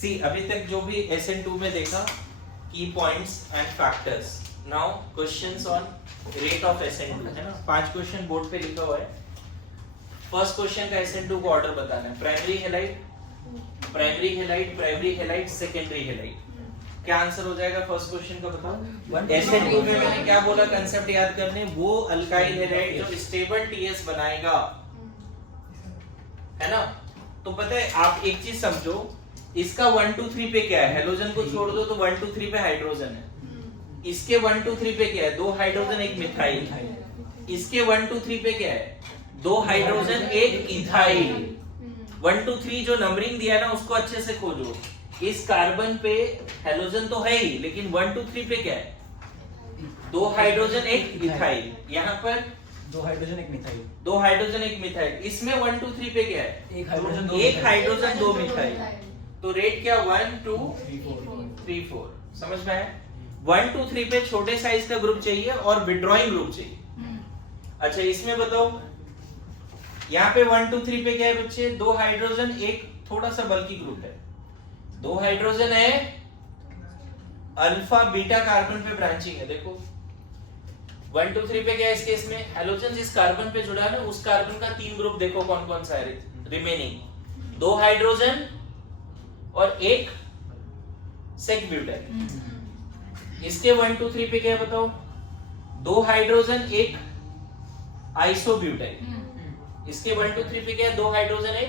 सी अभी तक जो भी SN2 में देखा की points and factors, now questions on rate of SN2 है ना। 5 क्वेश्चन बोर्ड पे लिखा हुआ है। फर्स्ट क्वेश्चन का SN2 को ऑर्डर बताना है। Primary halide, primary halide, primary halide, secondary halide. क्या आंसर हो जाएगा फर्स्ट क्वेश्चन का बताओ। SN2 में मैंने क्या बोला, कंसेप्ट याद करने, वो अल्काइल हेलाइट जो स्टेबल TS बनाएगा, है ना। तो पता है आप एक चीज समझो, इसका 1 2 3 पे क्या है, हेलोजन को छोड़ दो तो 1 2 3 पे हाइड्रोजन है। इसके 1 2 3 पे क्या है, 2 हाइड्रोजन 1 मिथाइल। इसके 1 2 3 पे क्या है, 2 हाइड्रोजन 1 इथाइल। 1 2 3 जो नंबरिंग दिया है ना उसको अच्छे से खोजो। इस कार्बन पे हेलोजन तो है ही, लेकिन 1 2 3 पे क्या है, 2 हाइड्रोजन 1 इथाइल। यहाँ पर 2 हाइड्रोजन 1 मिथाइल, 2 हाइड्रोजन 1 मिथाइल। इसमें 1 2 3 पे क्या है, 1 हाइड्रोजन 2 मिथाइल। तो रेट क्या, 1 2 3 4। समझ में आया। 1 2 3 पे छोटे साइज का ग्रुप चाहिए और विड्रॉइंग ग्रुप चाहिए। अच्छा इसमें बताओ, यहाँ पे 1 2 3 पे क्या है बच्चे, 2 हाइड्रोजन 1 थोड़ा सा बल्कि ग्रुप है। 2 हाइड्रोजन है, अल्फा बीटा कार्बन पे ब्रांचिंग है। देखो 1 2 3 पे क्या है इस केस में, हेलोजन जिस कार्बन पे जुड़ा है ना उस कार्बन का 3 ग्रुप देखो कौन कौन सा है रिमेनिंग। 2 हाइड्रोजन और 1 सेक ब्यूटाइल। इसके 1 2 3 पे क्या है बताओ, 2 हाइड्रोजन 1 आइसोब्यूटाइल। इसके 1 2 3 पे क्या है, 2 हाइड्रोजन 1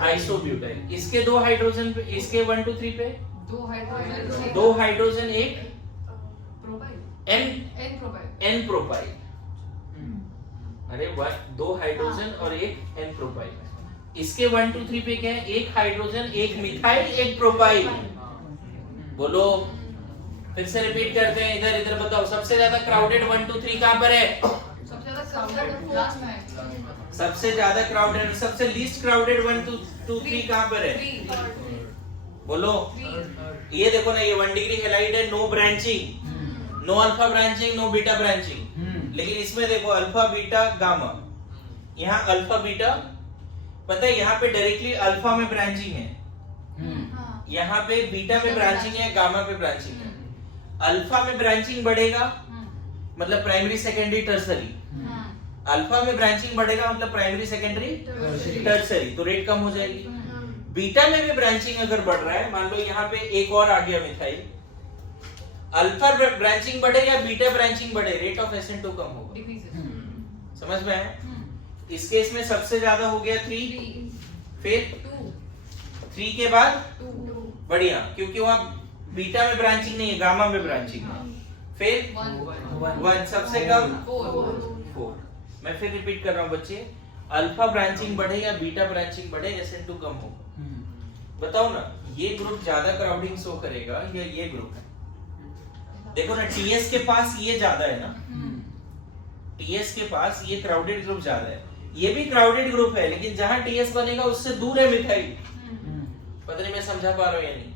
आइसोब्यूटाइल। इसके 2 हाइड्रोजन पे, इसके 1 2 3 पे 2 हाइड्रोजन 1 एन प्रोपाइल। अरे 2 हाइड्रोजन और 1 एन प्रोपाइल। इसके 1 2 3 पे क्या है, 1 हाइड्रोजन 1 मिथाइल 1 प्रोपाइल। बोलो फिर से रिपीट करते हैं, इधर इधर बताओ सबसे ज्यादा क्राउडेड 1 2 3 कहां पर है, सबसे ज्यादा क्राउडेड, सबसे लीस्ट क्राउडेड 1 2 3 कहां पर है, बोलो। ये देखो ना, ये 1 डिग्री हेलाइड है, no branching, no alpha branching, no beta branching. लेकिन इसमें देखो अल्फा बीटा गामा, यहाँ अल्फा बीटा, पता है यहाँ पे डायरेक्टली अल्फा में ब्रांचिंग है, यहाँ पे बीटा में ब्रांचिंग है, गामा पे ब्रांचिंग है। अल्फा में ब्रांचिंग बढ़ेगा मतलब प्राइमरी सेकेंडरी टर्सरी, अल्फा में ब्रांचिंग बढ़ेगा मतलब प्राइमरी सेकेंडरी टर्सरी, तो रेट कम हो जाएगी। बीटा में भी ब्रांचिंग अगर बढ़ रहा है, मान लो यहाँ पे एक और आ गया मिथाइल, अल्फा ब्रांचिंग बढ़े या बीटा ब्रांचिंग बढ़े, रेट ऑफ SN2 कम होगा। समझ में आया। इस केस में सबसे ज्यादा हो गया 3, फिर 3 के बाद बढ़िया, क्योंकि वहां बीटा में ब्रांचिंग नहीं है, गामा में ब्रांचिंग है। फिर 1, सबसे कम 4। मैं फिर रिपीट कर रहा हूं बच्चे, अल्फा ब्रांचिंग बढ़े या बीटा ब्रांचिंग बढ़े, SN2 कम होगा। बताओ ना, ये ग्रुप ज्यादा क्राउडिंग शो करेगा या ये ग्रुप है। देखो ना TS के पास ये ज्यादा है ना, TS के पास ये क्राउडेड ग्रुप ज्यादा है, ये भी क्राउडेड ग्रुप है, लेकिन जहां TS बनेगा उससे दूर है मिथाइल। पता नहीं मैं समझा पा रहा हूं या नहीं।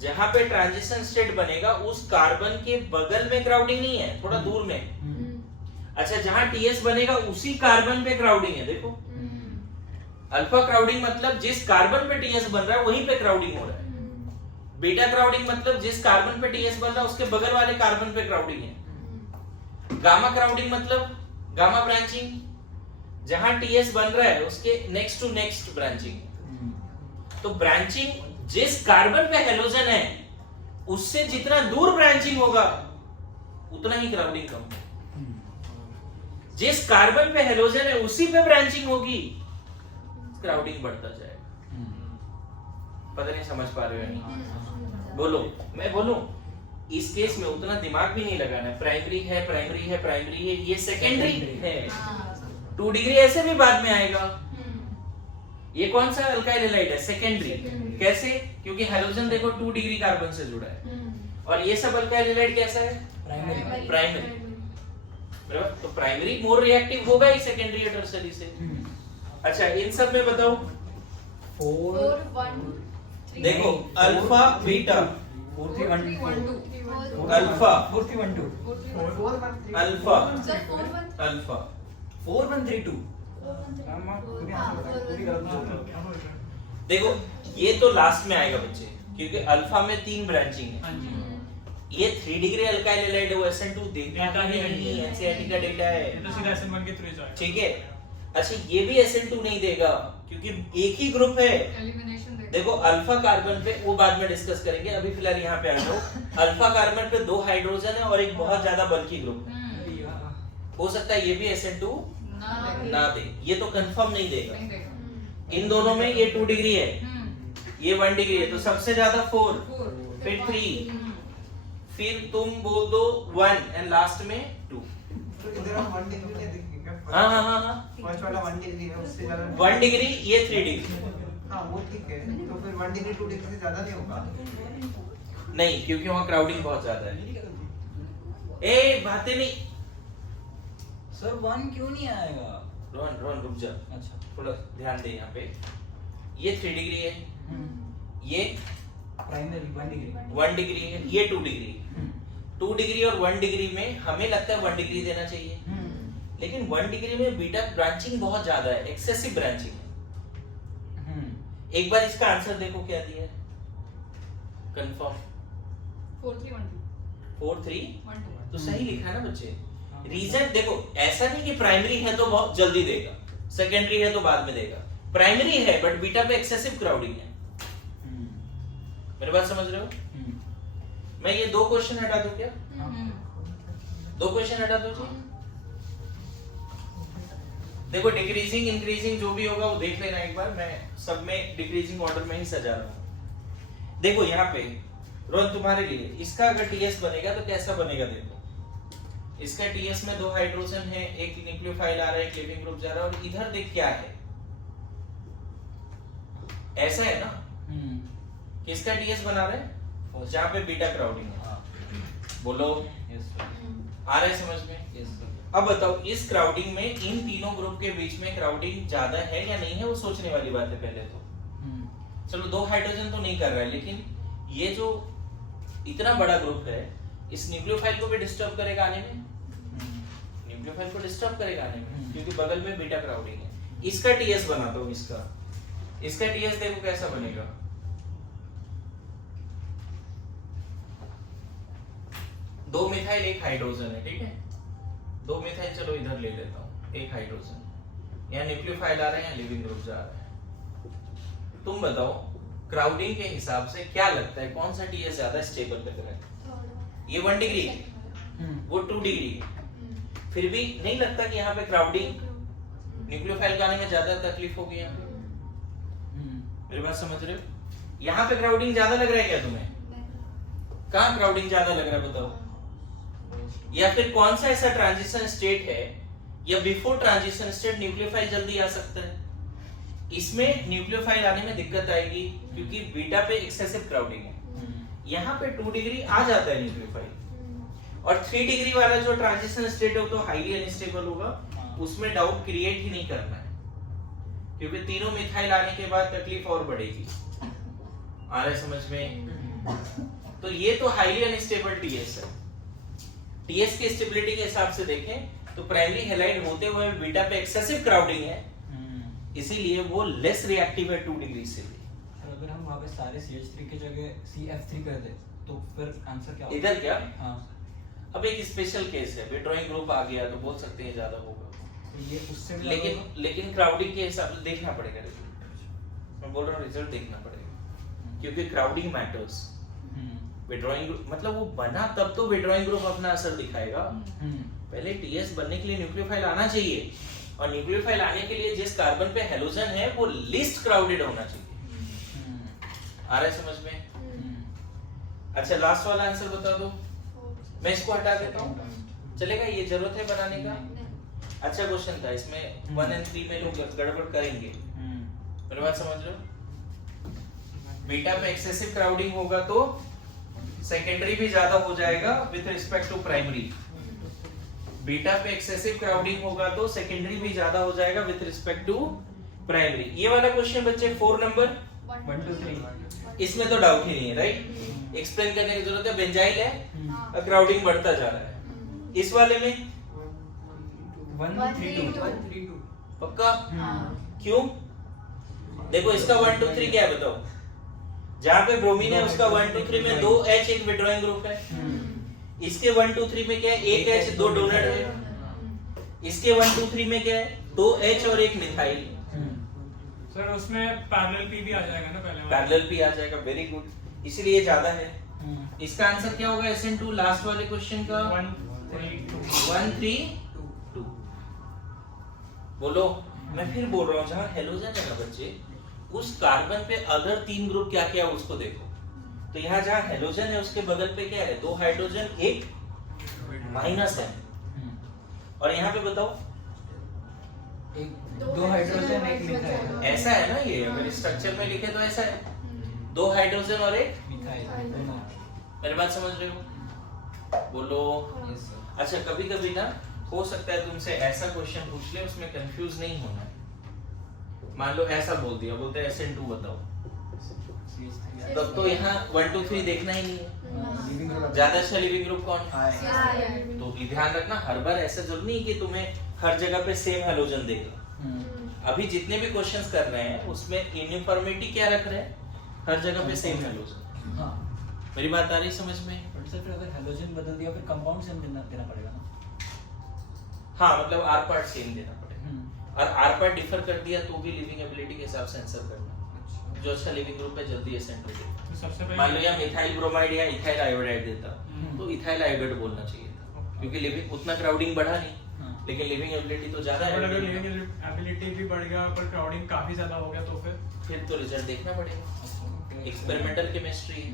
जहां पे ट्रांजिशन स्टेट बनेगा उस कार्बन के बगल में क्राउडिंग नहीं है, थोड़ा दूर में। अच्छा जहां TS बनेगा उसी कार्बन पे क्राउडिंग है। देखो अल्फा क्राउडिंग मतलब जिस कार्बन पे TS बन रहा है वहीं पे क्राउडिंग हो रहा है। बीटा क्राउडिंग मतलब जिस कार्बन पे TS बन रहा है उसके बगल वाले कार्बन पे क्राउडिंग है। गामा क्राउडिंग मतलब गामा ब्रांचिंग, जहां TS बन रहा है उसके नेक्स्ट टू नेक्स्ट ब्रांचिंग। तो ब्रांचिंग जिस कार्बन पे हेलोजन है उससे जितना दूर ब्रांचिंग होगा उतना ही क्राउडिंग कम होगा। जिस कार्बन पे हेलोजन है उसी पे ब्रांचिंग होगी, क्राउडिंग बढ़ता जाएगा। पता नहीं समझ पा रहे हो नहीं। बोलो, मैं बोलूं, इस केस में उतना दिमाग भी नहीं लगाना है। प्राइमरी है, प्राइमरी है, प्राइमरी है, ये सेकेंडरी है। 2 डिग्री ऐसे भी बाद में आएगा। ये कौन सा अल्काइल हैलाइड है, सेकेंडरी। कैसे, क्योंकि हेलोजन देखो 2 डिग्री कार्बन से जुड़ा है, और ये सब अल्काइल हैलाइड कैसा है, प्राइमरी। बराबर, तो प्राइमरी मोर रिएक्टिव होगा ही सेकेंडरी या टर्सरी से। अच्छा इन सब में बताओ 4 1 देखो alpha beta 4 3 1 2 alpha 4 3 1 2 alpha sir 4 1 alpha 4 1 3 2। देखो ये तो लास्ट में आएगा बच्चे, क्योंकि अल्फा में 3 ब्रांचिंग है। हाँ जी ये 3 डिग्री अल्काइल हैलाइड है, वो SN2 देता देता ही ही नहीं नहीं, है। एनसीईआरटी का डेटा ये है। तो सीधा SN1 के थ्रू जाएगा। ठीक है, अच्छा ये भी SN2 नहीं देगा क्योंकि एक ही ग्रुप है। एलिमिनेशन देखो। देखो अल्फा कार्बन पे वो बाद में डिस्कस करेंगे, अभी फिलहाल यहाँ पे आ जाओ। अल्फा कार्बन पे 2 हाइड्रोजन है और एक बहुत ज्यादा बल्की ग्रुप है। हो सकता है ये भी SN2 ना दे, ये तो कंफर्म नहीं देगा। नहीं देगा। इन दोनों में ये 2 डिग्री है, ये 1 डिग्री है, तो सबसे ज्यादा 4, 4 फिर 3, फिर तुम बोल दो 1 एंड लास्ट में 2। तो इधर हम 1 डिग्री नहीं देखेंगे क्या? हाँ हाँ हाँ हाँ, फर्स्ट वाला 1 डिग्री है, उससे ज्यादा 1 डिग्री, ये 3 डिग्री। हाँ वो ठीक है, तो फिर 1 डिग्री 2 डिग्री से ज्यादा नहीं होगा। नहीं, क्योंकि वहाँ क्राउडिंग बहुत ज्यादा है। ए बातें नहीं, सर 1 क्यों नहीं आएगा? रोहन रुक जा, अच्छा थोड़ा ध्यान दे यहाँ पे। ये 3 डिग्री है, ये प्राइमरी 1 डिग्री 1 डिग्री है, ये 2 डिग्री। 2 डिग्री और 1 डिग्री में हमें लगता है 1 डिग्री देना चाहिए, लेकिन 1 डिग्री में बीटा ब्रांचिंग बहुत ज्यादा है, एक्सेसिव ब्रांचिंग है। एक बार इसका आंसर देखो क्या दिया है, कंफर्म 4 3 1 2 4 3 1 2। तो सही लिखा है ना बच्चे। रीजन देखो, ऐसा नहीं कि प्राइमरी है तो बहुत जल्दी देगा, सेकेंडरी है तो बाद में देगा। प्राइमरी है बट बीटा पे एक्सेसिव क्राउडिंग है। मेरे बात समझ रहे हो? मैं ये 2 क्वेश्चन हटा दूं क्या? 2 क्वेश्चन हटा दो जी। देखो डिक्रीजिंग इंक्रीजिंग जो भी होगा वो देख लेना एक बार, मैं सब में डिक्रीजिंग ऑर्डर में ही सजा रहा हूं। देखो यहाँ पे रोहन तुम्हारे लिए इसका अगर टीएस बनेगा तो कैसा बनेगा देखो। इसका टीएस में 2 हाइड्रोजन है, एक न्यूक्लियोफाइल आ रहा है, एक लिविंग ग्रुप जा रहा है, और इधर देख क्या है, ऐसा है ना। किसका टीएस बना रहे हैं? जहां पे बीटा क्राउडिंग है। बोलो आ रहा है समझ में? अब बताओ इस क्राउडिंग में इन तीनों ग्रुप के बीच में क्राउडिंग ज्यादा है या नहीं है, वो सोचने वाली बात है पहले तो। चलो 2 हाइड्रोजन तो नहीं कर रहा है, लेकिन ये जो इतना बड़ा ग्रुप है इस न्यूक्लियोफाइल को भी डिस्टर्ब करेगा आने में, न्यूक्लियोफाइल को डिस्टर्ब करेगा आने में, क्योंकि बगल में बीटा क्राउडिंग है। इसका टीएस बनाता हूं, इसका टीएस देखो कैसा बनेगा। दो मिथाइल एक हाइड्रोजन है, ठीक है। 2 मिथाइल चलो इधर ले लेता हूं, एक हाइड्रोजन, यहाँ न्यूक्लियोफाइल आ रहे हैं, लिविंग ग्रुप जा रहा है। तुम बताओ क्राउडिंग के हिसाब से क्या लगता है कौन सा टीएस ज्यादा स्टेबल लग रहा है? ये 1 डिग्री, वो 2 डिग्री। फिर भी नहीं लगता कि यहाँ पे क्राउडिंग न्यूक्लियोफाइल को आने में ज्यादा तकलीफ होगी यहाँ पे? मेरी बात समझ रहे हो? यहाँ पे क्राउडिंग ज्यादा लग रहा है क्या तुम्हें? कहाँ क्राउडिंग ज्यादा लग रहा है बताओ? या फिर कौन सा ऐसा ट्रांजिशन स्टेट है या बिफोर ट्रांजिशन स्टेट न्यूक्लियोफाइल जल्दी आ सकता है? इसमें न्यूक्लियोफाइल आने में दिक्कत आएगी क्योंकि बीटा पे एक्सेसिव क्राउडिंग है। यहाँ पे 2 डिग्री आ जाता है न्यूक्लियोफाइल, और 3 डिग्री वाला जो ट्रांजिशन स्टेट है वो तो हाईली अनस्टेबल होगा, उसमें डाउट क्रिएट ही नहीं करना है, क्योंकि तीनों मिथाइल आने के बाद तकलीफ और बढ़ेगी। आ रहा है समझ में? तो ये तो हाईली अनस्टेबल टीएस है। टीएस की स्टेबिलिटी के हिसाब से देखें तो प्राइमरी हैलाइड होते हुए बीटा पे एक्सेसिव क्राउडिंग है, इसीलिए वो लेस रिएक्टिव है 2 डिग्री से। अगर हम वहाँ पे सारे CH3 की जगह CF3 कर दे तो फिर आंसर क्या होगा? इधर क्या? हाँ अब एक स्पेशल केस है, विड्रॉइंग ग्रुप आ गया तो बोल सकते हैं ज्यादा होगा, तो ये उससे भी ज्यादा होगा? लेकिन क्राउडिंग के हिसाब से देखना पड़ेगा रिजल्ट। मैं बोल रहा हूँ रिजल्ट देखना पड़ेगा, क्योंकि क्राउडिंग मैटर्स। विड्रॉइंग ग्रुप मतलब वो बना तब तो विड्रॉइंग ग्रुप अपना असर दिखाएगा। पहले टीएस बनने के लिए न्यूक्लियोफाइल आना चाहिए, और न्यूक्लियोफाइल आने के लिए जिस कार्बन पे हेलोजन है वो लीस्ट क्राउडेड होना चाहिए। आ रहा है समझ में? अच्छा लास्ट वाला आंसर बता दो, मैं इसको हटा देता हूँ, चलेगा? ये जरूरत है बनाने का? अच्छा क्वेश्चन था, इसमें 1 और 3 में लोग गड़बड़ करेंगे। मेरी बात समझ रहे हो? बीटा पे एक्सेसिव क्राउडिंग होगा तो सेकेंडरी भी ज्यादा हो जाएगा with respect to primary. Beta पे एक्सेसिव क्राउडिंग होगा तो सेकेंडरी भी ज्यादा हो जाएगा विद रिस्पेक्ट टू प्राइमरी। ये वाला क्वेश्चन बच्चे 4 नंबर 1 2 3 इसमें तो डाउट ही नहीं है, राइट? एक्सप्लेन करने की जरूरत है, बेंजाइल है, क्राउडिंग बढ़ता जा रहा है। इस वाले में 1 3 2 1 3 2 पक्का? क्यों? देखो इसका 1 2 3 क्या है बताओ? जहाँ पे ब्रोमीन है उसका 1 2 3 में 2 H एक विड्रॉइंग ग्रुप है। इसके 1 2 3 में क्या है, एक H 2 डोनर है। इसके 1 2 3 में क्या है, 2 H और एक मिथाइल। सर उसमें पैरेलल पी भी आ जाएगा ना पहले वाला? पैरेलल पी आ जाएगा, वेरी गुड, इसीलिए ज्यादा है। इसका आंसर क्या होगा SN2 लास्ट वाले क्वेश्चन का? 1 1 3 2। बोलो, मैं फिर बोल रहा हूँ, जहाँ हेलोजन है ना बच्चे, उस कार्बन पे अदर 3 ग्रुप क्या क्या है उसको देखो। तो यहाँ जहाँ हेलोजन है उसके बगल पे क्या है, 2 हाइड्रोजन एक माइनस है। और यहाँ पे बताओ, एक 2 हाइड्रोजन एक मिथाइल। ऐसा है ना, ये अगर स्ट्रक्चर में लिखे तो ऐसा है, 2 हाइड्रोजन और एक। मिथाइल दोनों। मेरी बात समझ रहे हो? बोलो। Yes sir. अच्छा, कभी कभी ना हो सकता है तुमसे ऐसा क्वेश्चन पूछ ले, उसमें कंफ्यूज नहीं होना है। मान लो ऐसा बोल दिया, बोलते हैं SN2 बताओ, तब तो यहाँ 1 2 3 देखना ही नहीं है। ज्यादा अच्छा लिविंग ग्रुप कौन है? तो ये ध्यान रखना, हर बार ऐसा जरूरी नहीं कि तुम्हें हर जगह पे सेम हेलोजन देगा। अभी जितने भी क्वेश्चंस कर रहे हैं उसमें यूनिफॉर्मिटी क्या रख रहे हैं, हर जगह पे सेम हेलोजन। हाँ। मेरी बात आ रही समझ में? बट सर फिर अगर हेलोजन बदल दिया फिर कंपाउंड सेम देना पड़ेगा ना? हाँ, मतलब R पार्ट सेम देना पड़ेगा, और R पार्ट डिफर कर दिया तो भी लिविंग एबिलिटी के हिसाब से आंसर करना। जो अच्छा लिविंग ग्रुप है जल्दी SN2 दे। तो सबसे पहले मान लो या मिथाइल ब्रोमाइड या इथाइल आयोडाइड देता, तो इथाइल आयोडाइड बोलना चाहिए था, क्योंकि लिविंग उतना क्राउडिंग बढ़ा नहीं, लेकिन लिविंग एबिलिटी तो ज्यादा अगर है। लिविंग एबिलिटी भी बढ़ गया पर क्राउडिंग काफी ज्यादा हो गया तो फिर तो रिजल्ट देखना पड़ेगा, एक्सपेरिमेंटल केमिस्ट्री है।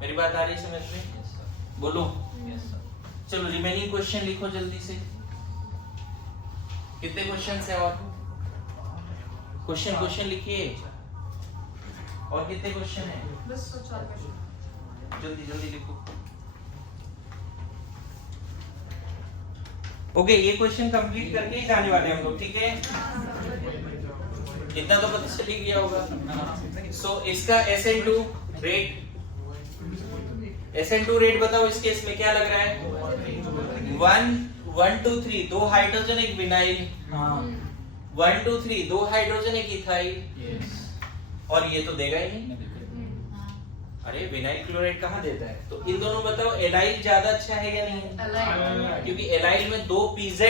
मेरी बात आ रही है समझ में? Yes sir. बोलो। Yes sir. चलो रिमेनिंग क्वेश्चन लिखो जल्दी से। कितने क्वेश्चंस हैं और? क्वेश्चन लिखिए। और कितने क्वेश्चन हैं? बस 4 क्वेश्चन। जल्दी जल्दी लिखो। ओके, ये क्वेश्चन कंप्लीट करके ही जाने वाले हम लोग, ठीक है? इतना तो पता चल ही गया होगा। सो इसका SN2 रेट, SN2 रेट बताओ इस केस में क्या लग रहा है? 1 2 3 2 हाइड्रोजन एक विनाइल। हाँ। 1 2 3 2 हाइड्रोजन एक इथाइल। यस। और ये तो देगा ही नहीं। अरे विनाइल क्लोराइड कहाँ देता है? तो इन दोनों बताओ, एलाइल ज्यादा अच्छा है या नहीं है? क्योंकि एलाइल में 2 PZ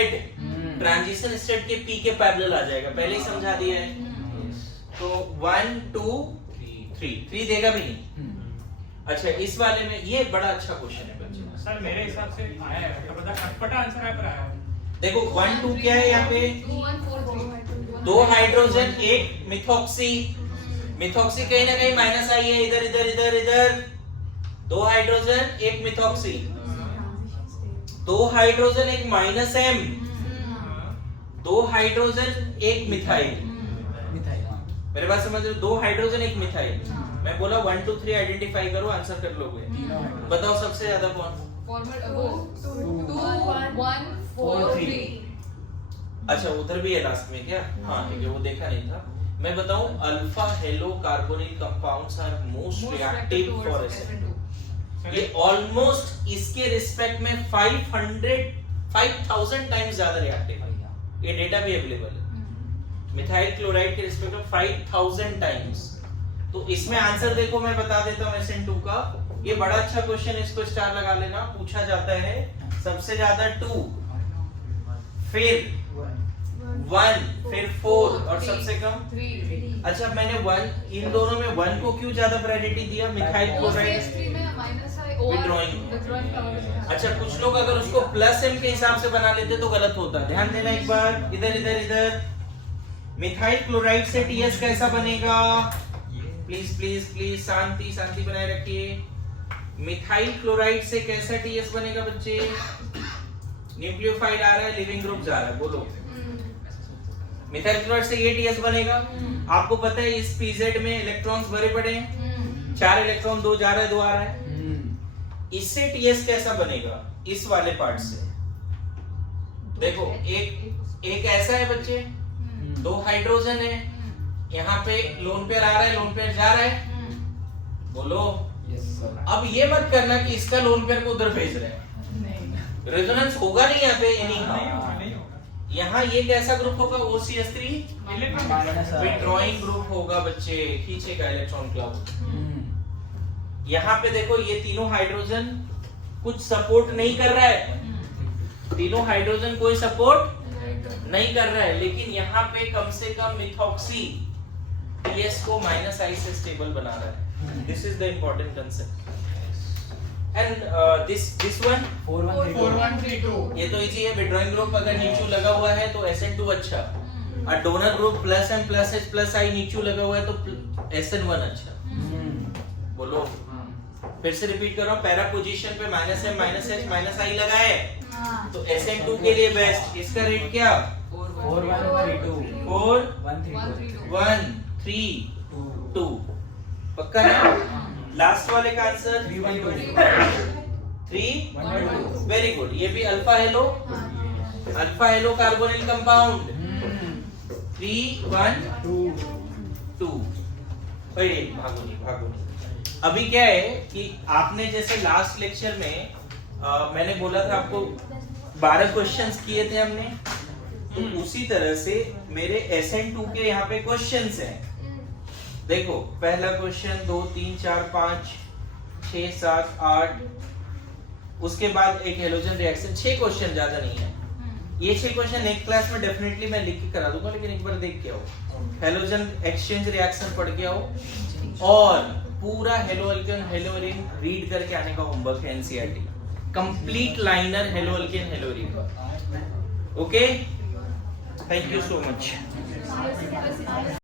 ट्रांजिशन स्टेट के P के पैरेलल आ जाएगा, पहले ही समझा दिया है। तो 1 2 3 देगा भी नहीं। अच्छा, इस वाले में ये बड़ा अच्छा क्वेश्चन है बच्चे। सर मेरे हिसाब से आया है, क्या पता कटपटा आंसर है पर आया है। देखो 1 2 क्या है यहाँ पे? 2 1 4 3 2 हाइड्रोजन एक मिथॉक्सी, मिथॉक्सी कहीं ना कहीं माइनस आई है, इधर इधर इधर इधर। 2 हाइड्रोजन एक मिथॉक्सी, 2 हाइड्रोजन एक माइनस M, 2 हाइड्रोजन एक मिथाइल। मिथाइल। हाँ। मेरे बात समझ रहे हो? 2 हाइड्रोजन एक मिथाइल। मैं बोला 1 2 3 आइडेंटिफाई करो, आंसर कर लोगे। बताओ सबसे ज्यादा कौन? फॉर्मल 2 1 4 3। अच्छा, उधर भी है लास्ट में क्या? हाँ ठीक है, वो देखा नहीं था। मैं बताऊं, alpha halo carbonyl compounds are most reactive for SN2। ये ऑलमोस्ट इसके रिस्पेक्ट में 5000 टाइम्स ज्यादा रिएक्टिव है। ये डेटा भी अवेलेबल है, मिथाइल क्लोराइड के रिस्पेक्ट में 5000 टाइम्स। तो इसमें आंसर देखो, मैं बता देता हूं SN2 का। ये बड़ा अच्छा क्वेश्चन है, इसको स्टार लगा लेना। पूछा जाता है सबसे ज्यादा 2, फिर 1, फिर 4 और सबसे कम 3। अच्छा, मैंने 1 इन दोनों में 1 को क्यों ज्यादा प्रायोरिटी दिया? मिथाइल क्लोराइड में माइनस है, विड्रॉइंग। अच्छा, कुछ लोग अगर उसको प्लस M के हिसाब से बना लेते तो गलत होता। ध्यान देना एक बार, इधर इधर इधर। मिथाइल क्लोराइड से TS कैसा बनेगा? प्लीज प्लीज प्लीज शांति शांति बनाए रखिए। मिथाइल क्लोराइड से कैसा TS बनेगा बच्चे? न्यूक्लियोफाइल आ रहा है, लिविंग ग्रुप जा रहा है, बोलो। मिथाइल क्लोराइड से ये TS बनेगा। आपको पता है इस PZ में इलेक्ट्रॉन्स भरे पड़े हैं, 4 इलेक्ट्रॉन, 2 जा रहा है 2 आ रहा है। इससे TS कैसा बनेगा? इस वाले पार्ट से देखो, एक ऐसा है बच्चे, 2 हाइड्रोजन है, यहाँ पे लोन पेयर आ रहा है, लोन पेयर जा रहा है, बोलो। Yes sir. अब ये मत करना कि इसका लोन पेयर को उधर भेज रहे हैं, रेजोनेंस होगा नहीं यहाँ पे, ये नहीं। नहीं होगा। यहाँ ये कैसा ग्रुप होगा OCH3 माइनस विड्रॉइंग ग्रुप होगा बच्चे, खींचेगा इलेक्ट्रॉन क्लाउड। हम्म। यहाँ पे देखो ये तीनों हाइड्रोजन कुछ सपोर्ट नहीं कर रहा है, तीनों हाइड्रोजन कोई सपोर्ट नहीं कर रहा है, लेकिन यहाँ पे कम से कम मिथॉक्सी PS को -I से स्टेबल बना रहा है। This is the important concept. And this one 4132 ये तो इजी है, विड्रॉइंग ग्रुप अगर नीचू लगा हुआ है तो SN2 अच्छा, और डोनर ग्रुप +M+H+I नीचू लगा हुआ है तो SN1 अच्छा। बोलो, फिर से रिपीट कर रहा हूँ, पैरा पोजीशन पे -M-H-I लगा है तो SN2 के लिए बेस्ट। इसका रेट क्या? 4132 4-1-3-2 पक्का ना? लास्ट वाले का आंसर 3 वेरी गुड। ये भी अल्फा हेलो कार्बोनिल कंपाउंड 3-1-2। भागो नहीं। अभी क्या है कि आपने जैसे लास्ट लेक्चर में मैंने बोला था आपको 12 क्वेश्चंस किए थे हमने, तो उसी तरह से मेरे SN2 के यहाँ पे क्वेश्चंस हैं। देखो पहला क्वेश्चन 2 3 4 5 6 7 8, उसके बाद एक हेलोजन रिएक्शन, 6 क्वेश्चन, ज्यादा नहीं है। ये 6 क्वेश्चन एक क्लास में डेफिनेटली मैं लिख के करा दूंगा, लेकिन एक बार देख के आओ, हेलोजन एक्सचेंज रिएक्शन पढ़ के आओ, और पूरा hello alkane hello arene read करके आने का होमवर्क है NCERT, complete liner hello alkane hello arene. Okay, thank you so much.